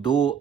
$2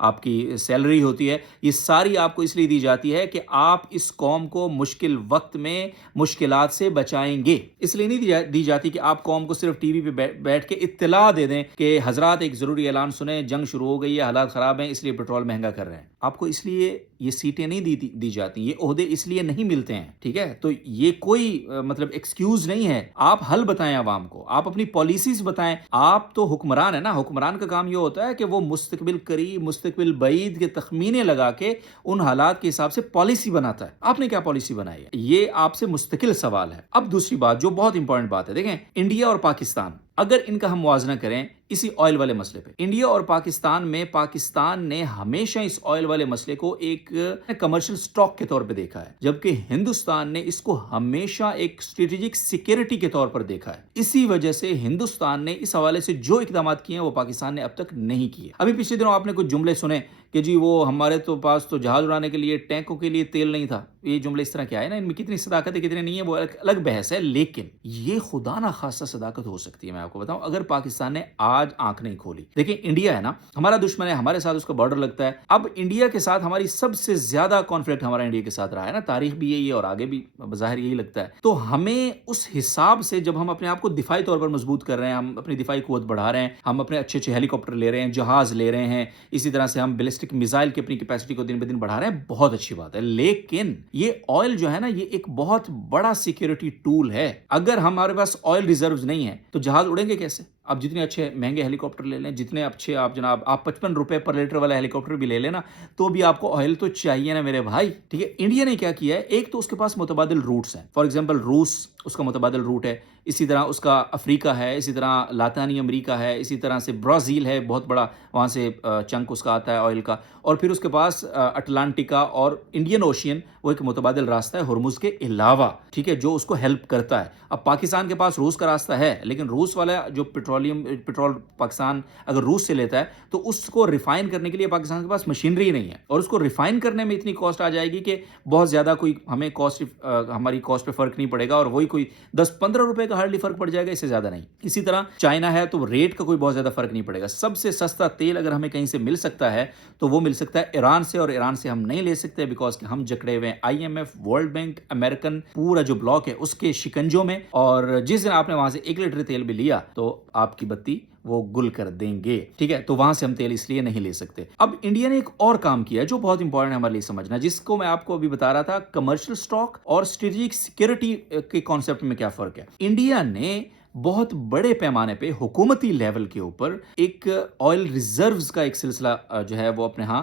آپ کی سیلری ہوتی ہے، یہ ساری آپ کو اس لیے دی جاتی ہے کہ آپ اس قوم کو مشکل وقت میں مشکلات سے بچائیں گے۔ اس لیے نہیں دی جاتی کہ آپ قوم کو صرف ٹی وی پہ بیٹھ کے اطلاع دے دیں کہ حضرات ایک ضروری اعلان سنیں، جنگ شروع ہو گئی ہے، حالات خراب ہیں، اس لیے پیٹرول مہنگا کر رہے ہیں۔ آپ کو اس لیے یہ سیٹیں نہیں دی جاتی، یہ عہدے اس لیے نہیں ملتے ہیں، ٹھیک ہے؟ تو یہ کوئی مطلب ایکسکیوز نہیں ہے۔ آپ حل بتائیں عوام کو، آپ اپنی پالیسیز بتائیں۔ آپ تو حکمران ہیں نا، حکمران کا کام یہ ہوتا ہے کہ وہ مستقبل قریب مستقبل بعید کے تخمینے لگا کے ان حالات کے حساب سے پالیسی بناتا ہے۔ آپ نے کیا پالیسی بنائی ہے؟ یہ آپ سے مستقل سوال ہے۔ اب دوسری بات جو بہت امپورٹنٹ بات ہے، دیکھیں انڈیا اور پاکستان، اگر ان کا ہم موازنہ کریں اسی آئل والے مسئلے پہ، انڈیا اور پاکستان میں پاکستان نے ہمیشہ اس آئل والے مسئلے کو ایک کمرشل سٹاک کے طور پہ دیکھا ہے، جبکہ ہندوستان نے اس کو ہمیشہ ایک اسٹریٹجک سیکیورٹی کے طور پر دیکھا ہے۔ اسی وجہ سے ہندوستان نے اس حوالے سے جو اقدامات کیے ہیں وہ پاکستان نے اب تک نہیں کیے۔ ابھی پچھلے دنوں آپ نے کچھ جملے سنے کہ جی وہ ہمارے تو پاس تو جہاز اڑانے کے لیے ٹینکوں کے لیے تیل نہیں تھا۔ یہ جملے اس طرح کیا ہے نا، ان میں کتنی صداقت ہے کتنی نہیں ہے وہ الگ بحث ہے، لیکن یہ خدا نہ خاصہ صداقت ہو سکتی ہے۔ میں آپ کو بتاؤں، اگر پاکستان نے آج آنکھ نہیں کھولی، دیکھیں انڈیا ہے نا ہمارا دشمن ہے، ہمارے ساتھ اس کا بارڈر لگتا ہے۔ اب انڈیا کے ساتھ ہماری سب سے زیادہ کانفلکٹ ہمارا انڈیا کے ساتھ رہا ہے نا، تاریخ بھی یہی ہے اور آگے بھی بظاہر یہی لگتا ہے۔ تو ہمیں اس حساب سے جب ہم اپنے آپ کو دفاعی طور پر مضبوط کر رہے ہیں، ہم اپنی دفاعی قوت بڑھا رہے ہیں، ہم اپنے اچھے ہیلی کاپٹر لے رہے ہیں، جہاز لے رہے ہیں، اسی طرح سے ہم بیلسٹک میزائل کی اپنی کیپیسٹی کو دن بہ دن بڑھا رہے ہیں، بہت اچھی بات ہے۔ لیکن یہ آئل جو ہے نا، یہ ایک بہت بڑا سیکیورٹی ٹول ہے۔ اگر ہمارے پاس آئل ریزروز نہیں ہیں تو جہاز اڑیں گے کیسے؟ آپ جتنے اچھے مہنگے ہیلی کاپٹر لے لیں، جتنے اچھے آپ جناب آپ 55 روپے پر لیٹر والا ہیلی کاپٹر بھی لے لینا، تو بھی آپ کو آئل تو چاہیے نا میرے بھائی، ٹھیک ہے؟ انڈیا نے کیا کیا ہے، ایک تو اس کے پاس متبادل روٹس ہیں، فار ایگزامپل روس اس کا متبادل روٹ ہے، اسی طرح اس کا افریقہ ہے، اسی طرح لاطینی امریکہ ہے، اسی طرح سے برازیل ہے، بہت بڑا وہاں سے چنک اس کا آتا ہے آئل کا، اور پھر اس کے پاس اٹلانٹکا اور انڈین اوشین وہ ایک متبادل راستہ ہے ہرمز کے علاوہ، ٹھیک ہے، جو اس کو ہیلپ کرتا ہے۔ اب پاکستان کے پاس روس کا راستہ ہے، لیکن روس والا جو پیٹرول پاکستان اگر روس سے لیتا ہے تو اس کو ریفائن کرنے کے لیے پاکستان کے پاس مشینری نہیں ہے، اور اس کو ریفائن کرنے میں اتنی کاسٹ آ جائے گی کہ بہت زیادہ کوئی ہمیں کاسٹ ہماری کاسٹ پہ فرق نہیں پڑے گا، اور وہی کوئی 10-15 روپے کا ہارڈلی فرق پڑ جائے گا، اس سے زیادہ نہیں۔ اسی طرح چائنا ہے تو ریٹ کا کوئی بہت زیادہ فرق نہیں پڑے گا۔ سب سے سستا تیل اگر ہمیں کہیں سے مل سکتا ہے تو وہ مل سکتا ہے ایران سے، اور ایران سے ہم نہیں لے سکتے بیکاز کہ ہم جکڑے ہوئے ہیں IMF، ورلڈ بینک، امریکن پورا جو بلاک ہے اس کے شکنجوں میں، اور جس دن آپ نے وہاں سے 1 لیٹر تیل بھی لیا تو آپ کی بتی وہ گل کر دیں گے، ٹھیک ہے؟ تو وہاں سے ہم تیل اس لیے نہیں لے سکتے۔ اب انڈیا نے ایک اور کام کیا جو بہت امپورٹنٹ ہے ہمارے لیے سمجھنا، جس کو میں آپ کو ابھی بتا رہا تھا، کمرشل سٹاک اور اسٹریٹجک سیکیورٹی کے کانسیپٹ میں کیا فرق ہے۔ انڈیا نے بہت بڑے پیمانے پہ حکومتی لیول کے اوپر ایک آئل ریزروز کا ایک سلسلہ جو ہے وہ اپنے ہاں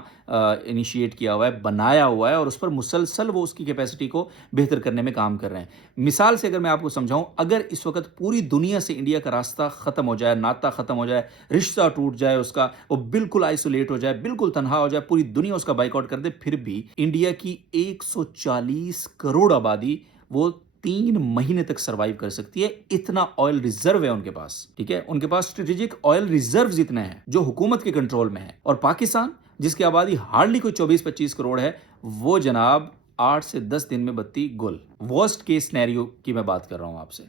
انیشیٹ کیا ہوا ہے، بنایا ہوا ہے، اور اس پر مسلسل وہ اس کی کیپیسٹی کو بہتر کرنے میں کام کر رہے ہیں۔ مثال سے اگر میں آپ کو سمجھاؤں، اگر اس وقت پوری دنیا سے انڈیا کا راستہ ختم ہو جائے، ناطہ ختم ہو جائے، رشتہ ٹوٹ جائے اس کا، وہ بالکل آئسولیٹ ہو جائے، بالکل تنہا ہو جائے، پوری دنیا اس کا بائیک آؤٹ کر دے، پھر بھی انڈیا کی 140 کروڑ آبادی وہ 3 مہینے تک سروائیو کر سکتی ہے، اتنا آئل ریزرو ہے ان کے پاس، ٹھیک ہے؟ ان کے پاس اسٹریٹجک آئل ریزروز اتنے ہیں جو حکومت کے کنٹرول میں ہے۔ اور پاکستان جس کی آبادی ہارڈلی کوئی 24-25 کروڑ ہے، وہ جناب 8 سے 10 دن میں بتی گل۔ ورسٹ کیس سینیریو کی میں بات کر رہا ہوں آپ سے۔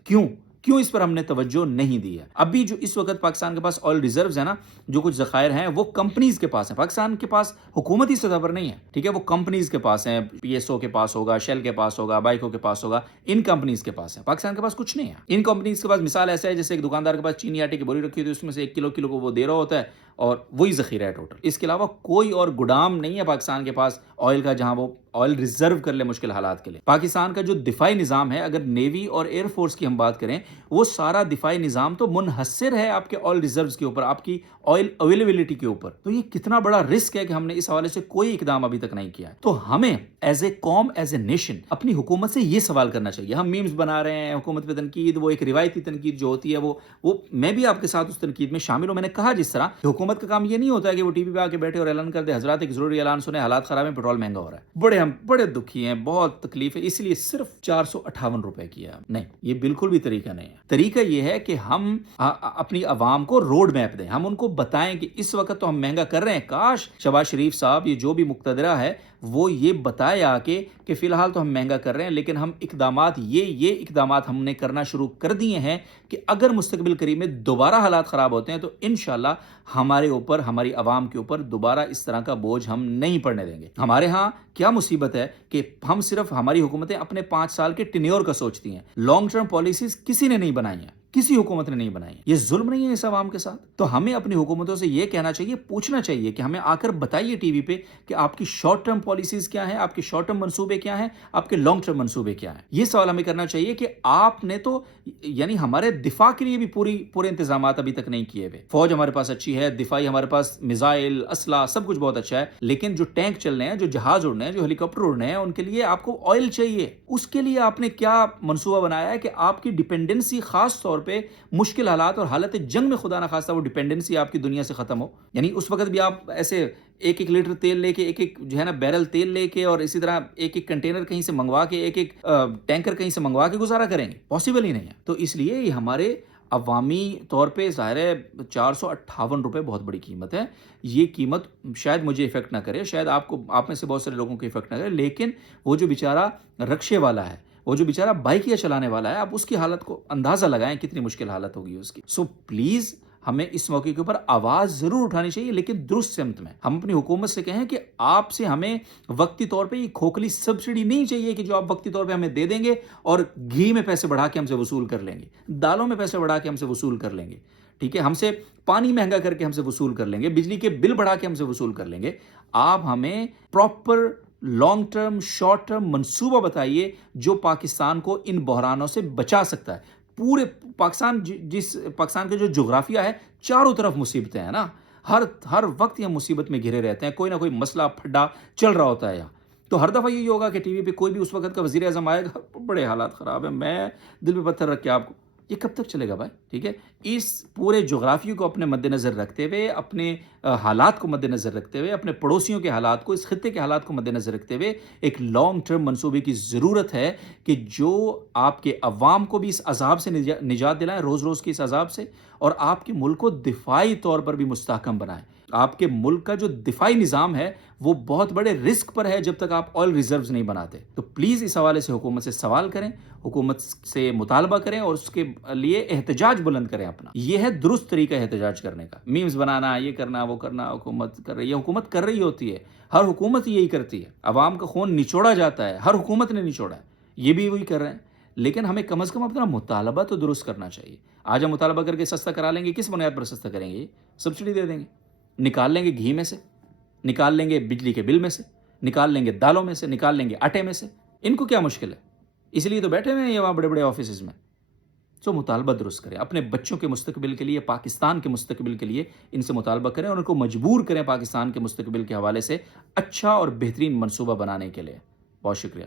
کیوں اس پر ہم نے توجہ نہیں دی ہے؟ ابھی جو اس وقت پاکستان کے پاس آئل ریزروز ہیں نا، جو کچھ ذخائر ہیں، وہ کمپنیز کے پاس ہیں، پاکستان کے پاس حکومتی سطح پر نہیں ہے، ٹھیک ہے؟ وہ کمپنیز کے پاس ہیں، PSO کے پاس ہوگا، شیل کے پاس ہوگا، بائیکو کے پاس ہوگا، ان کمپنیز کے پاس ہے۔ پاکستان کے پاس کچھ نہیں ہے۔ ان کمپنیز کے پاس مثال ایسا ہے جیسے ایک دکاندار کے پاس چینی آٹے کی بوری رکھی ہوتی ہے، اس میں سے 1 کلو کو وہ دے رہا ہوتا ہے، اور وہی ذخیرہ ہے ٹوٹل۔ اس کے علاوہ کوئی اور گودام نہیں ہے پاکستان کے پاس آئل کا جہاں وہ آئل ریزرو کر لے مشکل حالات کے لیے۔ پاکستان کا جو دفاعی نظام ہے، اگر نیوی اور ایئر فورس کی ہم بات کریں، وہ سارا دفاعی نظام تو منحصر ہے آپ کے آئل ریزروز کے اوپر، آپ کی آئل اویلیبلٹی کے اوپر۔ تو یہ کتنا بڑا رسک ہے کہ ہم نے اس حوالے سے کوئی اقدام ابھی تک نہیں کیا ہے۔ تو ہمیں ایز اے قوم، ایز اے نیشن، اپنی حکومت سے یہ سوال کرنا چاہیے۔ ہم میمز بنا رہے ہیں حکومت پہ تنقید، وہ ایک روایتی تنقید جو ہوتی ہے، وہ میں بھی آپ کے ساتھ اس تنقید میں شامل ہوں۔ میں نے کہا جس طرح کہ حکومت کا کام یہ نہیں ہوتا ہے کہ وہ ٹی وی پہ آ کے بیٹھے اور اعلان کر دے، حضرات ایک ضروری اعلان سنیں، حالات خراب ہیں، پیٹرول مہنگا ہو رہا ہے، ہم بڑے دکھی ہیں، بہت تکلیف ہے، اس لیے صرف 458 روپے کیا۔ نہیں، یہ بالکل بھی طریقہ نہیں ہے۔ طریقہ یہ ہے کہ ہم اپنی عوام کو روڈ میپ دیں، ہم ان کو بتائیں کہ اس وقت تو ہم مہنگا کر رہے ہیں، کاش شہباز شریف صاحب، یہ جو بھی مقتدرہ ہے، وہ یہ بتائے آ کے کہ فی الحال تو ہم مہنگا کر رہے ہیں، لیکن ہم اقدامات یہ اقدامات ہم نے کرنا شروع کر دیے ہیں کہ اگر مستقبل قریب میں دوبارہ حالات خراب ہوتے ہیں تو انشاءاللہ ہمارے اوپر، ہماری عوام کے اوپر دوبارہ اس طرح کا بوجھ ہم نہیں پڑنے دیں گے۔ ہمارے ہاں کیا مصیبت ہے کہ ہم صرف، ہماری حکومتیں اپنے 5 سال کے ٹینیور کا سوچتی ہیں، لانگ ٹرم پالیسیز کسی نے نہیں بنائی ہیں، کسی حکومت نے نہیں بنائی ہیں۔ یہ ظلم نہیں ہے اس عوام کے ساتھ؟ تو ہمیں اپنی حکومتوں سے یہ کہنا چاہیے، پوچھنا چاہیے کہ ہمیں آ کر بتائیے ٹی وی پہ کہ آپ کی شارٹ ٹرم پالیسیز کیا ہیں، آپ کے شارٹ ٹرم منصوبے کیا ہیں، آپ کے لانگ ٹرم منصوبے کیا ہیں۔ یہ سوال ہمیں کرنا چاہیے کہ آپ نے تو یعنی ہمارے دفاع کے لیے بھی پورے انتظامات ابھی تک نہیں کیے ہوئے۔ فوج ہمارے پاس اچھی ہے، دفاعی ہمارے پاس میزائل، اسلحہ، سب کچھ بہت اچھا ہے، لیکن جو ٹینک چل رہے ہیں، جو جہاز اڑنے ہیں، جو ہیلی کاپٹر اڑنے ہیں، ان کے لیے آپ کو آئل چاہیے۔ اس کے لیے آپ نے کیا منصوبہ بنایا ہے کہ آپ کی ڈیپینڈنسی خاص طور پہ مشکل حالات اور حالت جنگ میں خدا نخواستہ وہ ڈیپینڈنسی آپ کی دنیا سے ختم ہو؟ یعنی اس وقت بھی آپ ایسے ایک ایک لیٹر تیل لے کے، ایک ایک جو ہے نا بیرل تیل لے کے، اور اسی طرح ایک ایک کنٹینر کہیں سے منگوا کے، ایک ایک ٹینکر کہیں سے منگوا کے گزارا کریں گے؟ پاسبل ہی نہیں ہے۔ تو اس لیے یہ ہمارے عوامی طور پہ ظاہر ہے 458 روپے بہت بڑی قیمت ہے۔ یہ قیمت شاید مجھے افیکٹ نہ کرے، شاید آپ میں سے بہت سارے لوگوں کو افیکٹ نہ کرے، لیکن وہ جو بیچارہ رکشے والا ہے، وہ جو بیچارہ بائکیا چلانے والا ہے، آپ اس کی حالت کو اندازہ لگائیں کتنی مشکل حالت ہوگی اس کی۔ سو پلیز ہمیں اس موقع کے اوپر آواز ضرور اٹھانی چاہیے، لیکن درست سمت میں۔ ہم اپنی حکومت سے کہیں کہ آپ سے ہمیں وقتی طور پہ یہ کھوکھلی سبسڈی نہیں چاہیے کہ جو آپ وقتی طور پہ ہمیں دے دیں گے اور گھی میں پیسے بڑھا کے ہم سے وصول کر لیں گے، دالوں میں پیسے بڑھا کے ہم سے وصول کر لیں گے، ٹھیک ہے، ہم سے پانی مہنگا کر کے ہم سے وصول کر لیں گے، بجلی کے بل بڑھا کے ہم سے وصول کر لیں گے۔ آپ ہمیں proper long term, short term منصوبہ بتائیے جو پاکستان کو ان بحرانوں سے بچا سکتا ہے۔ پورے پاکستان، پاکستان کا جو جغرافیہ ہے، چاروں طرف مصیبتیں ہیں نا، ہر وقت یہ مصیبت میں گھرے رہتے ہیں، کوئی نہ کوئی مسئلہ پھڈا چل رہا ہوتا ہے یہاں۔ تو ہر دفعہ یہی ہوگا کہ ٹی وی پہ کوئی بھی اس وقت کا وزیر اعظم آئے گا، بڑے حالات خراب ہیں، میں دل پہ پتھر رکھ کے آپ کو، یہ کب تک چلے گا بھائی؟ ٹھیک ہے، اس پورے جغرافیے کو اپنے مد نظر رکھتے ہوئے، اپنے حالات کو مد نظر رکھتے ہوئے، اپنے پڑوسیوں کے حالات کو، اس خطے کے حالات کو مد نظر رکھتے ہوئے ایک لانگ ٹرم منصوبے کی ضرورت ہے کہ جو آپ کے عوام کو بھی اس عذاب سے نجات دلائیں، روز روز کے اس عذاب سے، اور آپ کے ملک کو دفاعی طور پر بھی مستحکم بنائیں۔ آپ کے ملک کا جو دفاعی نظام ہے وہ بہت بڑے رسک پر ہے جب تک آپ آئل ریزروز نہیں بناتے۔ تو پلیز اس حوالے سے حکومت سے سوال کریں، حکومت سے مطالبہ کریں اور اس کے لیے احتجاج بلند کریں اپنا۔ یہ ہے درست طریقہ احتجاج کرنے کا۔ میمز بنانا، یہ کرنا، وہ کرنا، حکومت کر رہی ہے، حکومت کر رہی ہوتی ہے، ہر حکومت یہی کرتی ہے۔ عوام کا خون نچوڑا جاتا ہے، ہر حکومت نے نچوڑا ہے، یہ بھی وہی کر رہے ہیں، لیکن ہمیں کم از کم اپنا مطالبہ تو درست کرنا چاہیے۔ آج ہم مطالبہ کر کے سستا کرا لیں گے، کس بنیاد پر سستا کریں گے؟ سبسڈی دے دیں گے، نکال لیں گے گھی میں سے، نکال لیں گے بجلی کے بل میں سے، نکال لیں گے دالوں میں سے، نکال لیں گے آٹے میں سے۔ ان کو کیا مشکل ہے؟ اس لیے تو بیٹھے ہوئے ہیں یہ وہاں بڑے بڑے آفیسز میں۔ سو مطالبہ درست کریں، اپنے بچوں کے مستقبل کے لیے، پاکستان کے مستقبل کے لیے ان سے مطالبہ کریں اور ان کو مجبور کریں پاکستان کے مستقبل کے حوالے سے اچھا اور بہترین منصوبہ بنانے کے لیے۔ بہت شکریہ۔